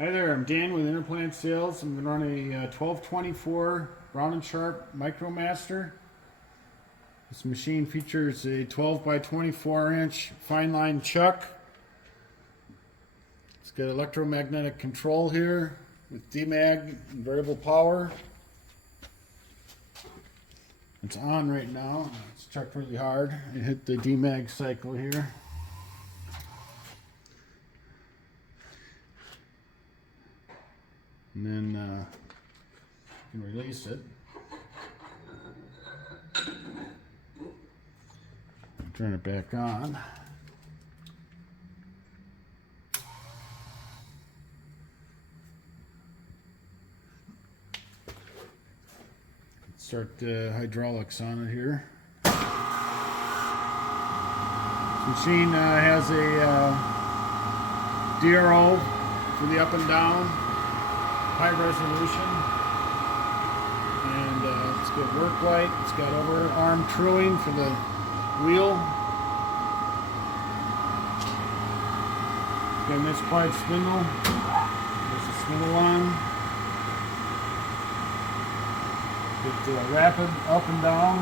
Hi there, I'm Dan with Interplant Sales. I'm going to run a 1224 Brown & Sharpe MicroMaster. This machine features a 12 by 24 inch fine line chuck. It's got electromagnetic control here with demag and variable power. It's on right now. It's chucked really hard. I hit the demag cycle here. And then you can release it. Turn it back on. Start the hydraulics on it here. This machine has a DRO for the up and down, high resolution, and it's got work light. It's got overarm truing for the wheel. It's got a misapplied spindle. There's a spindle on. Get rapid up and down.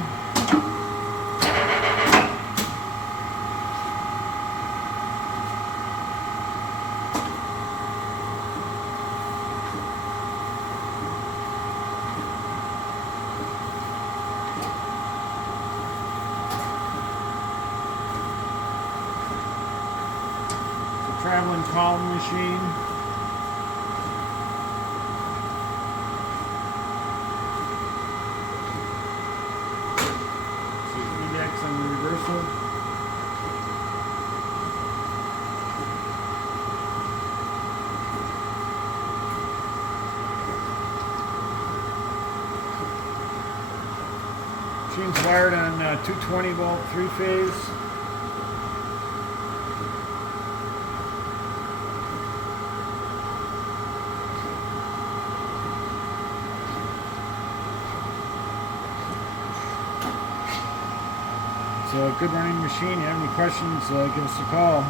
It's a traveling column machine. On the reversal. Machine's wired on 220 volt 3-phase. It's a good running machine. If you have any questions, give us a call.